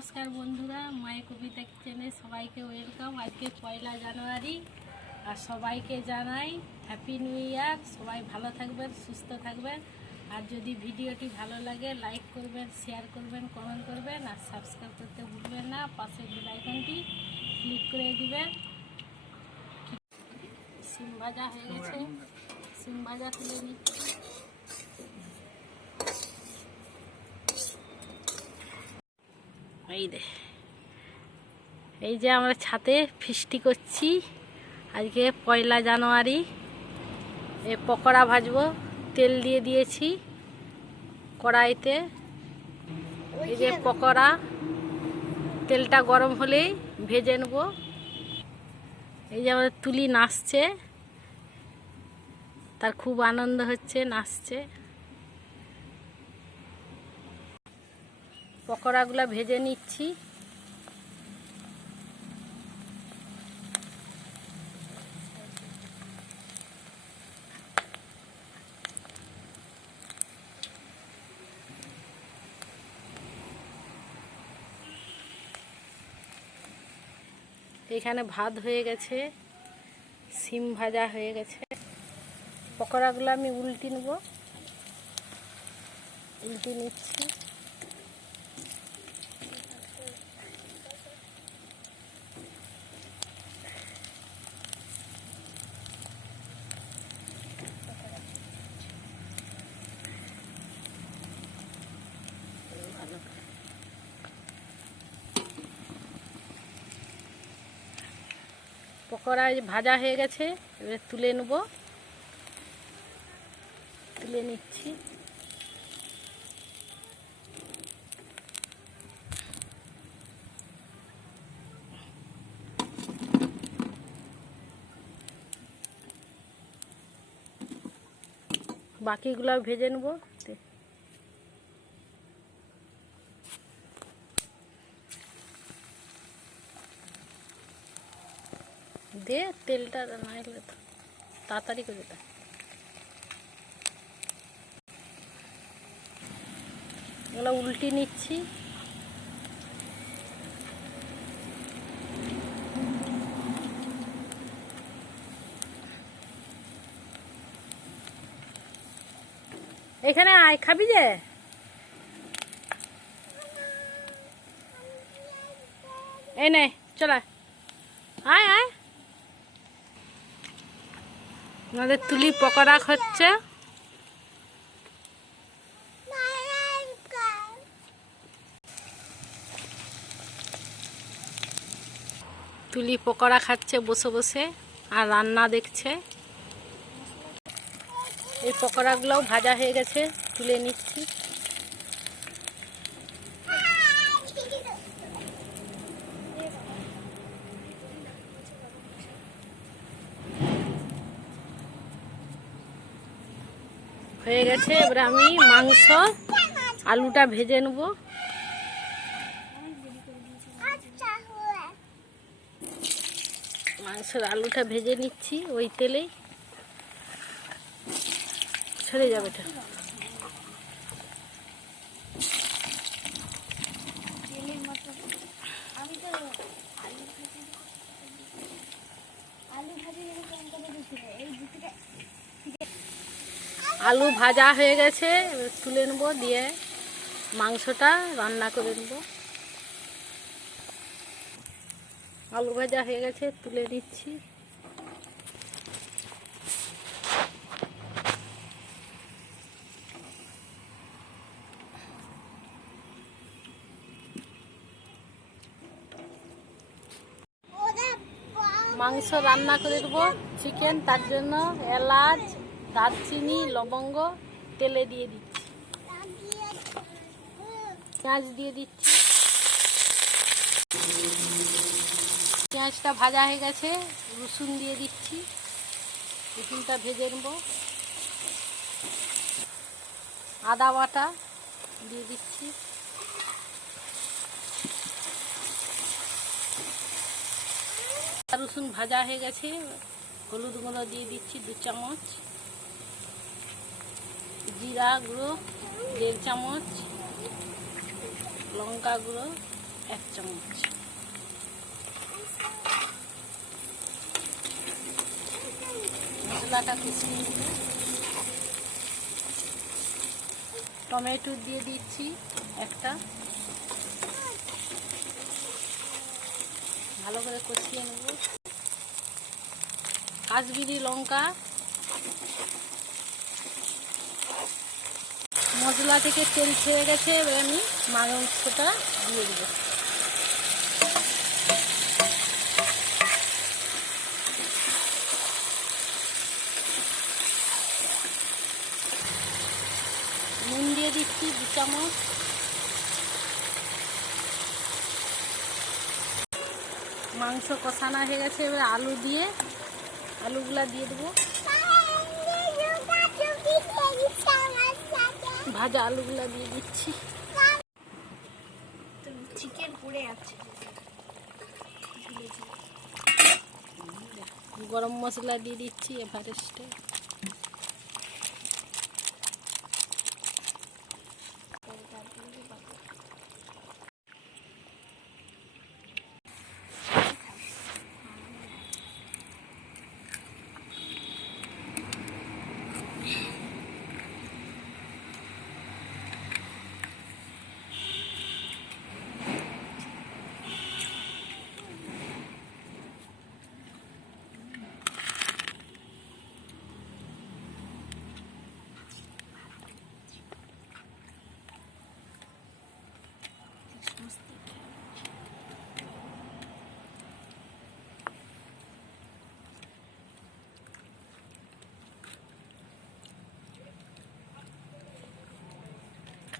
নমস্কার বন্ধুরা, মায়ের কবিতা কিচেনে সবাইকে ওয়েলকাম আজকে পয়লা জানুয়ারি, আর সবাইকে জানাই হ্যাপি নিউ ইয়ার সবাই ভালো থাকবেন, সুস্থ থাকবেন। আর যদি ভিডিওটি ভালো লাগে লাইক করবেন শেয়ার করবেন কমেন্ট করবেন। আর সাবস্ক্রাইব করতে ভুলবেন না, পাশে বেল আইকনটি ক্লিক করে দিবেন। সিম ভাজা হয়ে গেছে। সিম ভাজা তুলে নিচ্ছি। এই দে। এই যে আমরা ছাতে ফিস্টি করছি। আজকে পয়লা জানুয়ারি। এ পকোড়া ভাজবো, তেল দিয়ে দিয়েছি কড়াইতে। এই যে পকোড়া, তেলটা গরম হলেই ভেজে নেব। এই যে আমাদের তুলি নাচছে। তার খুব আনন্দ হচ্ছে, নাচছে। পকোড়াগুলো ভেজে নিচ্ছি। এখানে ভাত হয়ে গেছে, সিম ভাজা হয়ে গেছে। পকোড়াগুলো আমি উল্টি নেব। উল্টি নিচ্ছি। পকোড়া এই যে ভাজা হয়ে গেছে এবার তুলে নেব। তুলে নিচ্ছি। বাকিগুলো ভেজে নেব। দে তেলটা না হলে তাড়াতাড়ি করে দে। এগুলো উল্টি নিচ্ছি। এখানে আয়, খাবি যে? এই নে, চল আয় আয়। আমাদের তুলি পকোড়া হচ্ছে। তুলি পকোড়া খাচ্ছে বসে বসে, আর রান্না দেখছে। এই পকোড়াগুলোও ভাজা হয়ে গেছে, তুলে নিচ্ছি। হয়ে গেছে। এবার আমি মাংস, আলুটা ভেজে নেব। মাংসের আলুটা ভেজে নিচ্ছি ওই তেলেই। ছেড়ে যাবে এটা। আলু ভাজা হয়ে গেছে তুলে নেব, দিয়ে মাংসটা রান্না করে নেব। আলু ভাজা হয়ে গেছে, তুলে নিচ্ছি। মাংস রান্না করে দেবো চিকেন, তার জন্য এলাচ দারচিনি, লবঙ্গ, তেলে দিয়ে দিচ্ছি। পেঁয়াজ দিয়ে দিচ্ছি। পেঁয়াজটা ভাজা হয়ে গেছে, রসুন দিয়ে দিচ্ছি। রসুনটা ভেজে নেব। আদা বাটা দিয়ে দিচ্ছি। রসুন ভাজা হয়ে গেছে, হলুদ গুঁড়ো দিয়ে দিচ্ছি দু চামচ। জিরা গুঁড়ো, দেড় চামচ, লঙ্কা গুঁড়ো, এক চামচ। মশলাটা কষিয়ে টমেটো দিয়ে দিচ্ছি একটা। ভালো করে কষিয়ে নেব। কাশ্মীরি লঙ্কা মশলা থেকে তেল ছেড়ে গেছে, এবার আমি মাংসটা দিয়ে দেবো। নুন দিয়ে দিচ্ছি দু চামচ। মাংস কষানো হয়ে গেছে, এবার আলু দিয়ে, আলুগুলা দিয়ে দেবো। ভাজা আলুগুলা দিয়ে দিচ্ছি। চিকেন পড়ে আছে। গরম মশলা দিয়ে দিচ্ছি এভারেস্টে।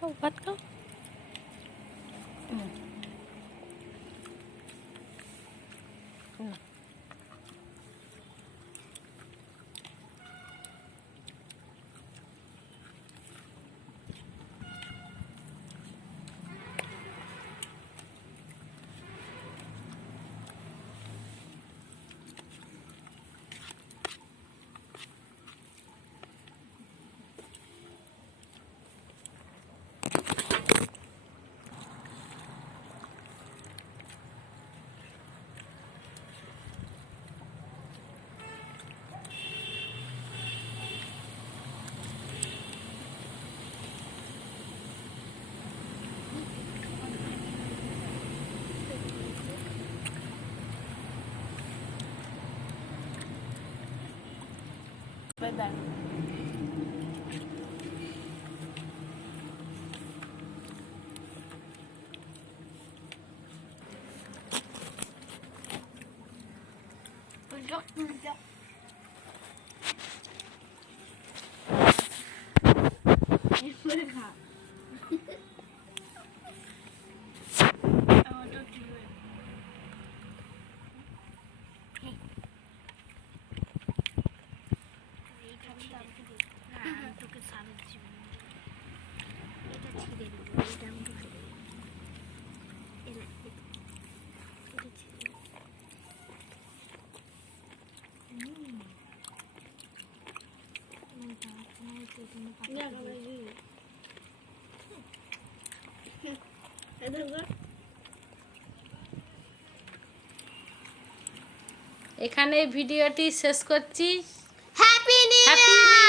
Ikaw, ba't ka? 拜拜。এখানে ভিডিওটি শেষ করছি। Happy new happy